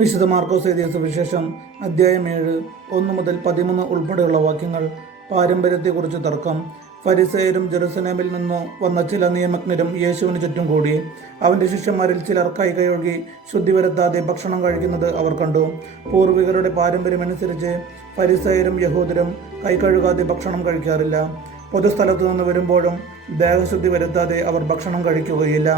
വിശുദ്ധ മാർക്കോസ് എഴുതിയ സുവിശേഷം അധ്യായം ഏഴ് ഒന്ന് മുതൽ പതിമൂന്ന് ഉൾപ്പെടെയുള്ള വാക്യങ്ങൾ. പാരമ്പര്യത്തെക്കുറിച്ച് തർക്കം. ഫരിസേരും ജെറുസലേമിൽ നിന്നു വന്ന ചില നിയമജ്ഞരും യേശുവിന് ചുറ്റും കൂടി. അവന്റെ ശിഷ്യന്മാരിൽ ചിലർ കൈ കഴുകി ശുദ്ധി വരുത്താതെ ഭക്ഷണം കഴിക്കുന്നത് അവർ കണ്ടു. പൂർവികരുടെ പാരമ്പര്യമനുസരിച്ച് ഫരിസേരും യഹൂദരും കൈ കഴുകാതെ ഭക്ഷണം കഴിക്കാറില്ല. പൊതുസ്ഥലത്തു നിന്ന് വരുമ്പോഴും ദേഹശുദ്ധി വരുത്താതെ അവർ ഭക്ഷണം കഴിക്കുകയില്ല.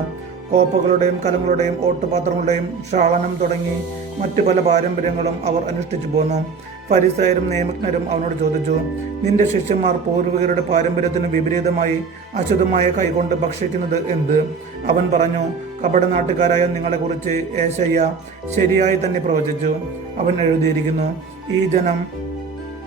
കോപ്പകളുടെയും കലങ്ങളുടെയും ഓട്ടുപാത്രങ്ങളുടെയും ക്ഷാളനം തുടങ്ങി മറ്റു പല പാരമ്പര്യങ്ങളും അവർ അനുഷ്ഠിച്ചു പോന്നു. ഫരിസയരും നിയമജ്ഞരും അവനോട് ചോദിച്ചു നിന്റെ ശിഷ്യന്മാർ പൂർവികരുടെ പാരമ്പര്യത്തിന് വിപരീതമായി അശുദ്ധമായ കൈകൊണ്ട് ഭക്ഷിക്കുന്നത് എന്ത്? അവൻ പറഞ്ഞു കപടനാട്ടുകാരായ നിങ്ങളെക്കുറിച്ച് ഏശയ്യ ശരിയായി തന്നെ പ്രവചിച്ചു. അവൻ എഴുതിയിരിക്കുന്നു ഈ ജനം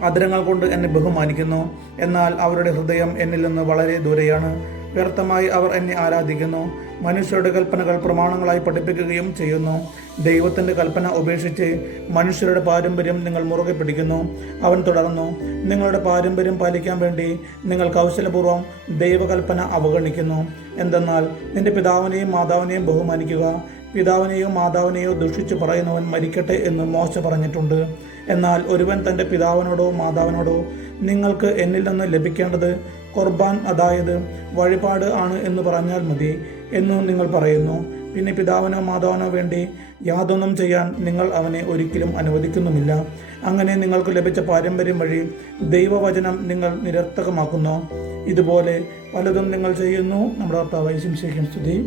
അതിരങ്ങൾ കൊണ്ട് എന്നെ ബഹുമാനിക്കുന്നു. എന്നാൽ അവരുടെ ഹൃദയം എന്നിൽ നിന്ന് വളരെ ദൂരെയാണ്. വ്യർത്ഥമായി അവർ എന്നെ ആരാധിക്കുന്നു. മനുഷ്യരുടെ കൽപ്പനകൾ പ്രമാണങ്ങളായി പഠിപ്പിക്കുകയും ചെയ്യുന്നു. ദൈവത്തിന്റെ കൽപ്പന ഉപേക്ഷിച്ച് മനുഷ്യരുടെ പാരമ്പര്യം നിങ്ങൾ മുറുകെ പിടിക്കുന്നു. അവൻ തുടർന്നു നിങ്ങളുടെ പാരമ്പര്യം പാലിക്കാൻ വേണ്ടി നിങ്ങൾ കൗശലപൂർവം ദൈവകൽപ്പന അവഗണിക്കുന്നു. എന്തെന്നാൽ നിന്റെ പിതാവിനെയും മാതാവിനെയും ബഹുമാനിക്കുക. പിതാവിനെയോ മാതാവിനെയോ ദുഷിച്ചു പറയുന്നവൻ മരിക്കട്ടെ എന്ന് മോശ പറഞ്ഞിട്ടുണ്ട്. എന്നാൽ ഒരുവൻ തന്റെ പിതാവിനോടോ മാതാവിനോടോ നിങ്ങൾക്ക് എന്നിൽ നിന്ന് ലഭിക്കേണ്ടത് കുർബാൻ അതായത് വഴിപാട് ആണ് എന്ന് പറഞ്ഞാൽ മതി എന്ന് നിങ്ങൾ പറയുന്നു. പിന്നെ പിതാവിനോ മാതാവിനോ വേണ്ടി യാതൊന്നും ചെയ്യാൻ നിങ്ങൾ അവനെ ഒരിക്കലും അനുവദിക്കുന്നുമില്ല. അങ്ങനെ നിങ്ങൾക്ക് ലഭിച്ച പാരമ്പര്യം വഴി ദൈവവചനം നിങ്ങൾ നിരർത്ഥകമാക്കുന്നു. ഇതുപോലെ പലതും നിങ്ങൾ ചെയ്യുന്നു. നമ്മുടെ ഭർത്താവ് ശംശേഖൻ സ്തുതി.